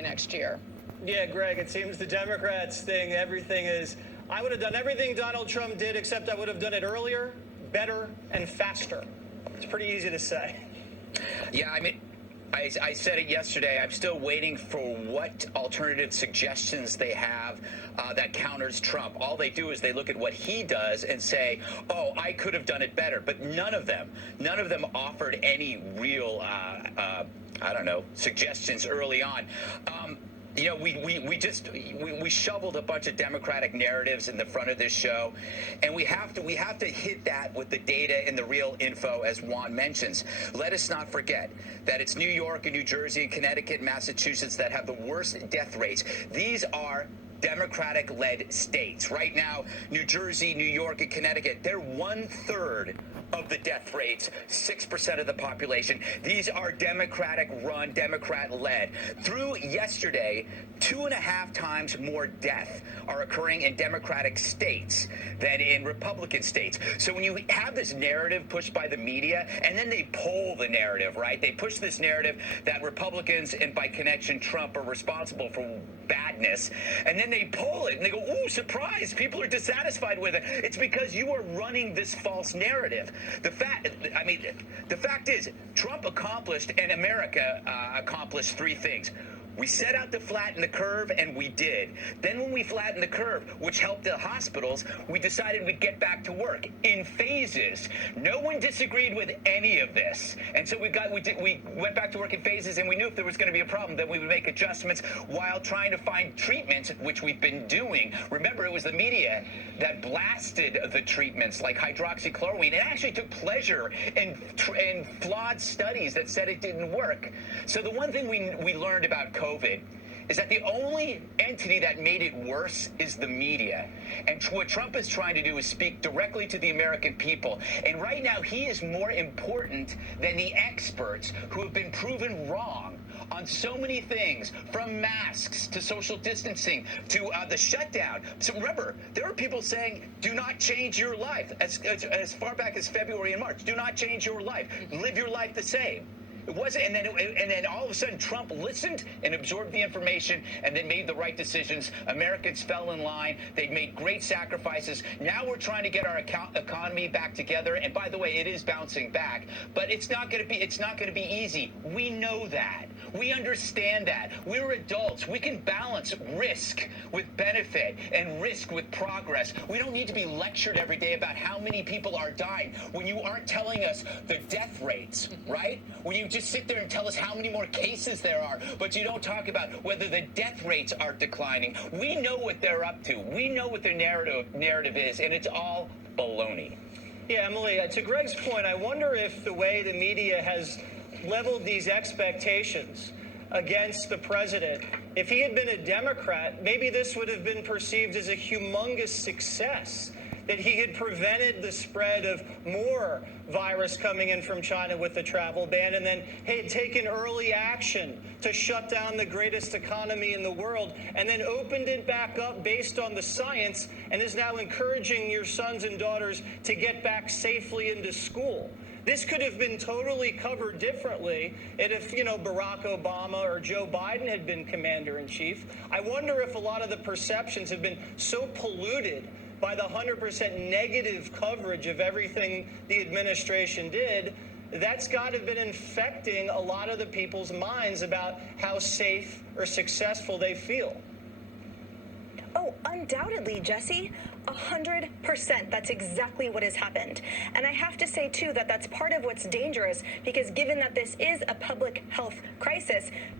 early next year. Yeah, Greg, it seems the Democrats think everything is, I would have done everything Donald Trump did, except I would have done it earlier, better, and faster. It's pretty easy to say. Yeah, I mean, I said it yesterday. I'm still waiting for what alternative suggestions they have that counters Trump. All they do is they look at what he does and say, oh, I could have done it better. But none of them offered any real, I don't know, suggestions early on. You know, we shoveled a bunch of Democratic narratives in the front of this show, and we have to hit that with the data and the real info, as Juan mentions. Let us not forget that it's New York and New Jersey and Connecticut and Massachusetts that have the worst death rates. These are Democratic-led states. Right now, New Jersey, New York, and Connecticut, they're 1/3 of the death rates, 6% of the population. These are Democratic-run, Democrat-led. Through yesterday, 2.5 times more death are occurring in Democratic states than in Republican states. So when you have this narrative pushed by the media, and then they poll the narrative, right? They push this narrative that Republicans, and by connection Trump, are responsible for badness, and then they poll it, and they go, ooh, surprise, people are dissatisfied with it. It's because you are running this false narrative. The fact is, Trump accomplished, and America accomplished, 3 things. We set out to flatten the curve, and we did. Then when we flattened the curve, which helped the hospitals, we decided we'd get back to work in phases. No one disagreed with any of this. And so we went back to work in phases, and we knew if there was going to be a problem, then we would make adjustments while trying to find treatments, which we've been doing. Remember, it was the media that blasted the treatments like hydroxychloroquine. It actually took pleasure in flawed studies that said it didn't work. So the one thing we learned about COVID is that the only entity that made it worse is the media. And what Trump is trying to do is speak directly to the American people. And right now, he is more important than the experts who have been proven wrong on so many things, from masks to social distancing to the shutdown. So remember, there are people saying, do not change your life. As far back as February and March, do not change your life. Live your life the same. It wasn't, and then all of a sudden Trump listened and absorbed the information and then made the right decisions. Americans fell in line. They made great sacrifices. Now we're trying to get our economy back together. And by the way, it is bouncing back, but it's not going to be easy. We know that. We understand that. We're adults. We can balance risk with benefit and risk with progress. We don't need to be lectured every day about how many people are dying when you aren't telling us the death rates, right? When you just sit there and tell us how many more cases there are, but you don't talk about whether the death rates are declining. We know what they're up to. We know what their narrative is, and it's all baloney. Yeah, Emily, to Greg's point, I wonder if the way the media has leveled these expectations against the president, if he had been a Democrat, maybe this would have been perceived as a humongous success, that he had prevented the spread of more virus coming in from China with the travel ban, and then he had taken early action to shut down the greatest economy in the world, and then opened it back up based on the science, and is now encouraging your sons and daughters to get back safely into school. This could have been totally covered differently if, Barack Obama or Joe Biden had been commander-in-chief. I wonder if a lot of the perceptions have been so polluted by the 100% negative coverage of everything the administration did, that's got to have been infecting a lot of the people's minds about how safe or successful they feel. Oh, undoubtedly, Jesse. 100%. That's exactly what has happened. And I have to say, too, that that's part of what's dangerous, because given that this is a public health crisis,